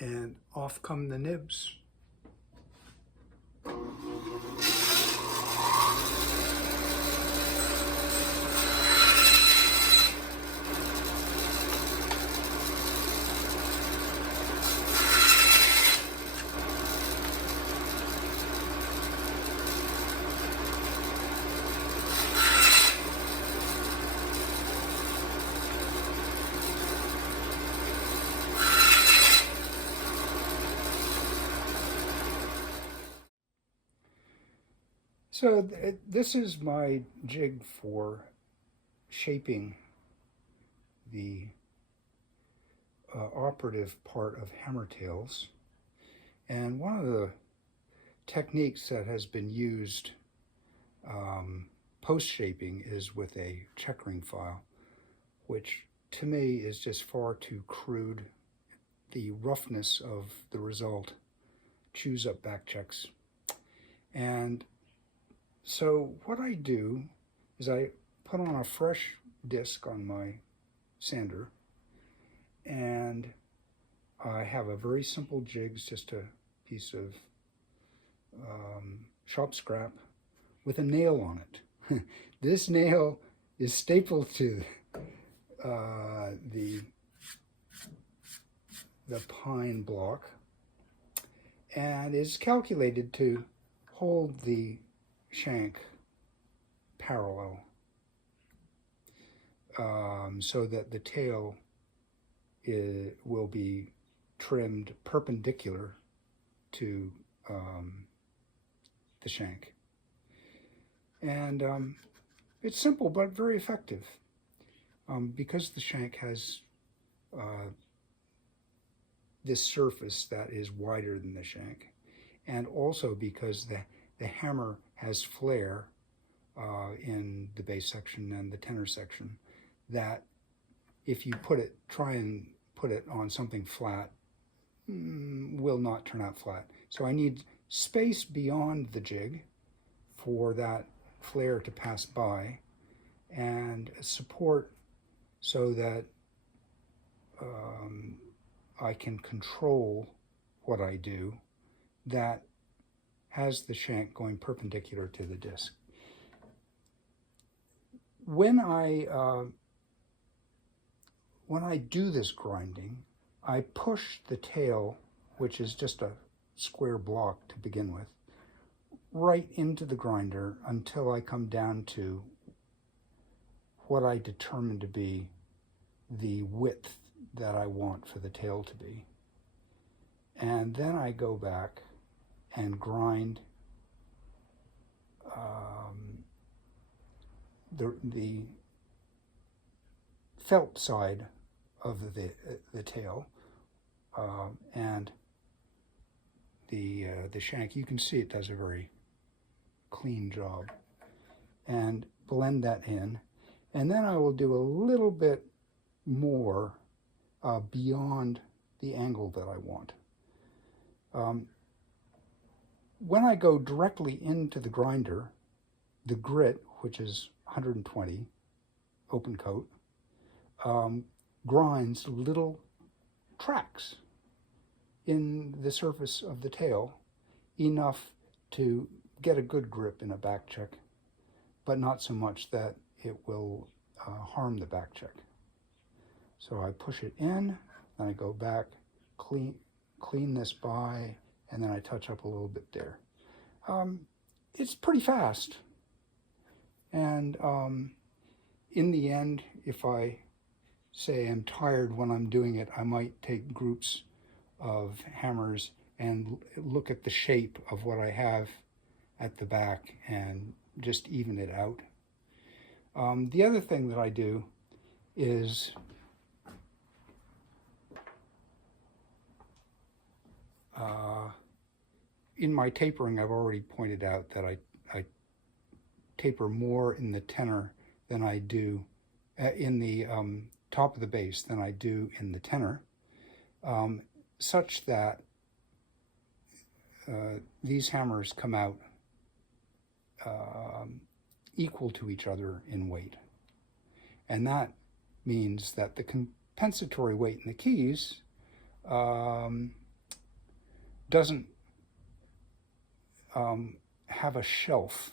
and off come the nibs. So this is my jig for shaping the operative part of hammertails. And one of the techniques that has been used post-shaping is with a checkering file, which to me is just far too crude. The roughness of the result chews up back checks. And so what I do is I put on a fresh disc on my sander, and I have a very simple jig, just a piece of shop scrap with a nail on it. This nail is stapled to the pine block and is calculated to hold the shank parallel, so that the tail will be trimmed perpendicular to the shank. And it's simple but very effective, because the shank has this surface that is wider than the shank, and also because the hammer has flare in the bass section and the tenor section, that if you try and put it on something flat, will not turn out flat. So I need space beyond the jig for that flare to pass by, and support so that I can control what I do that has the shank going perpendicular to the disc. When I do this grinding, I push the tail, which is just a square block to begin with, right into the grinder until I come down to what I determine to be the width that I want for the tail to be. And then I go back and grind the felt side of the tail, and the shank. You can see it does a very clean job, and blend that in. And then I will do a little bit more beyond the angle that I want. When I go directly into the grinder, the grit, which is 120 open coat, grinds little tracks in the surface of the tail, enough to get a good grip in a back check, but not so much that it will harm the back check. So I push it in, then I go back, clean this by, and then I touch up a little bit there. It's pretty fast. And in the end, if I say I'm tired when I'm doing it, I might take groups of hammers and look at the shape of what I have at the back and just even it out. The other thing that I do is in my tapering, I've already pointed out that I taper more in the tenor than I do in the top of the bass than I do in the tenor, such that these hammers come out equal to each other in weight. And that means that the compensatory weight in the keys doesn't have a shelf.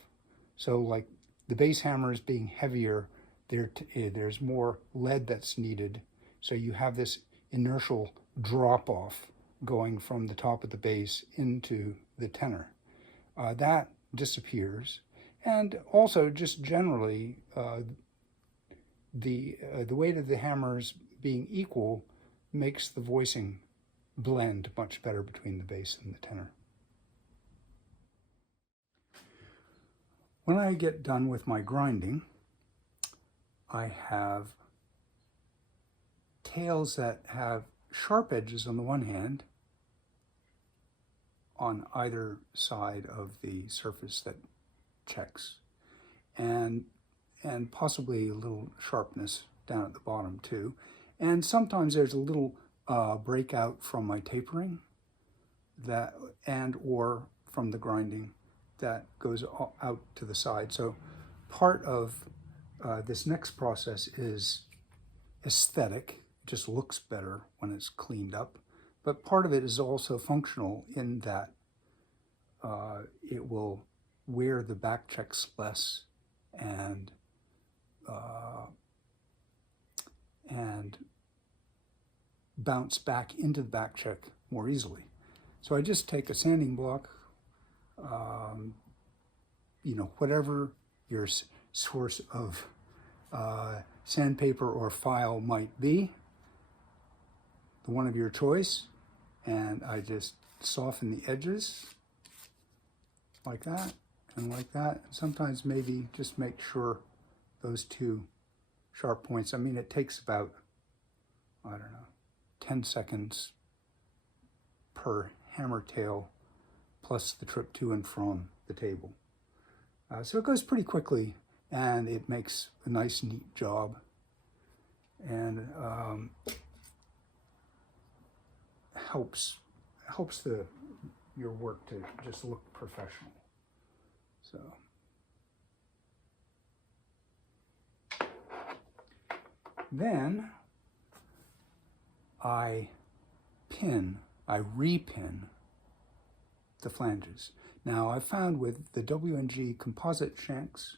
So like the base hammers being heavier, there's more lead that's needed. So you have this inertial drop off going from the top of the bass into the tenor. That disappears. And also just generally, the weight of the hammers being equal makes the voicing blend much better between the bass and the tenor. When I get done with my grinding, I have tails that have sharp edges on the one hand on either side of the surface that checks, and possibly a little sharpness down at the bottom too. And sometimes there's a little breakout from my tapering that or from the grinding that goes out to the side. So part of this next process is aesthetic. It just looks better when it's cleaned up. But part of it is also functional in that it will wear the back checks less and bounce back into the back check more easily. So I just take a sanding block, whatever your source of sandpaper or file might be, the one of your choice, and I just soften the edges like that and like that. Sometimes maybe just make sure those two sharp points, I mean, it takes about, 10 seconds per hammer tail plus the trip to and from the table. So it goes pretty quickly and it makes a nice, neat job. And helps your work to just look professional. So then I repin the flanges. Now I found with the W&G composite shanks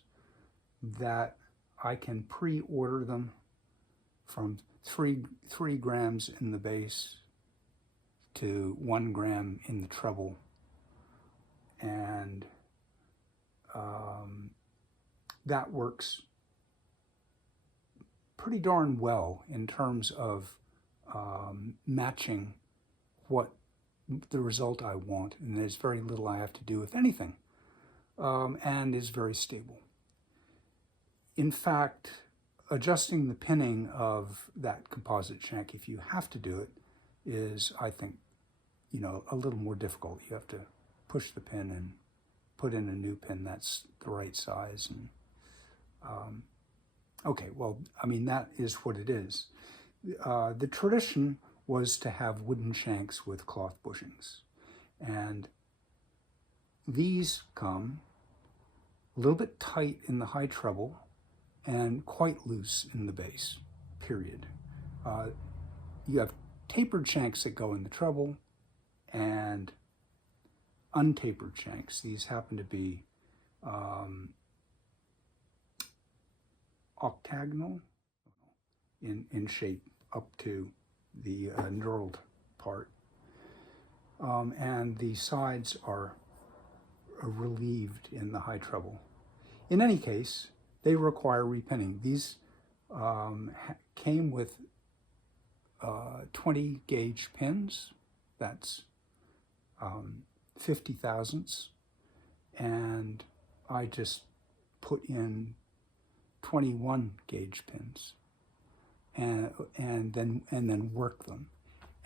that I can pre-order them from 3 grams in the bass to 1 gram in the treble, and that works pretty darn well in terms of matching what the result I want, and there's very little I have to do, if anything, and is very stable. In fact, adjusting the pinning of that composite shank, if you have to do it, is, I think, a little more difficult. You have to push the pin and put in a new pin that's the right size. And okay, well, I mean, that is what it is. The tradition was to have wooden shanks with cloth bushings. And these come a little bit tight in the high treble and quite loose in the bass, period. You have tapered shanks that go in the treble and untapered shanks. These happen to be octagonal in shape up to the knurled part. And the sides are relieved in the high treble. In any case, they require repinning. These came with 20 gauge pins. That's 50 thousandths, and I just put in 21 gauge pins and then work them,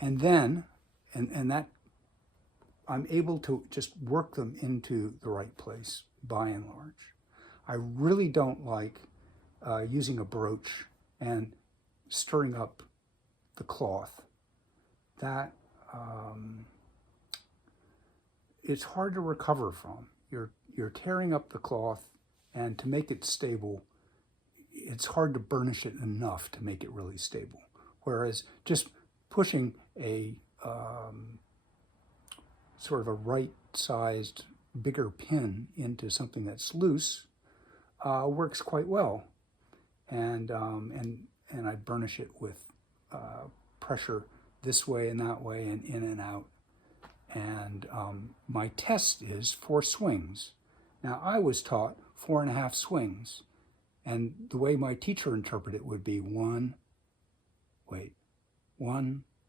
and that I'm able to just work them into the right place by and large. I really don't like using a broach and stirring up the cloth. That it's hard to recover from. You're tearing up the cloth, and to make it stable, it's hard to burnish it enough to make it really stable. Whereas just pushing a sort of a right-sized, bigger pin into something that's loose works quite well. And I burnish it with pressure this way and that way and in and out. And my test is 4 swings. Now, I was taught 4.5 swings. And the way my teacher interpreted it would be 1,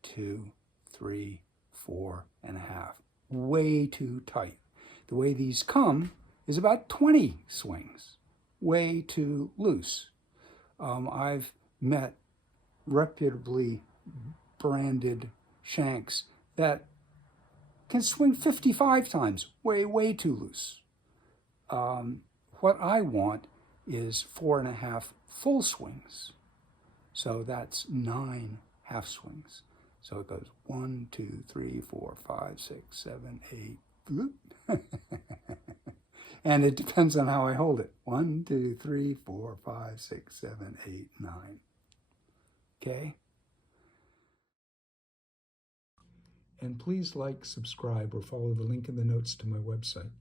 2, 3, 4.5. Way too tight. The way these come is about 20 swings. Way too loose. I've met reputably branded shanks that can swing 55 times, way too loose. What I want is 4.5 full swings. So that's 9 half swings. So it goes 1, 2, 3, 4, 5, 6, 7, 8. And it depends on how I hold it. 1, 2, 3, 4, 5, 6, 7, 8, 9. Okay? And please like, subscribe, or follow the link in the notes to my website.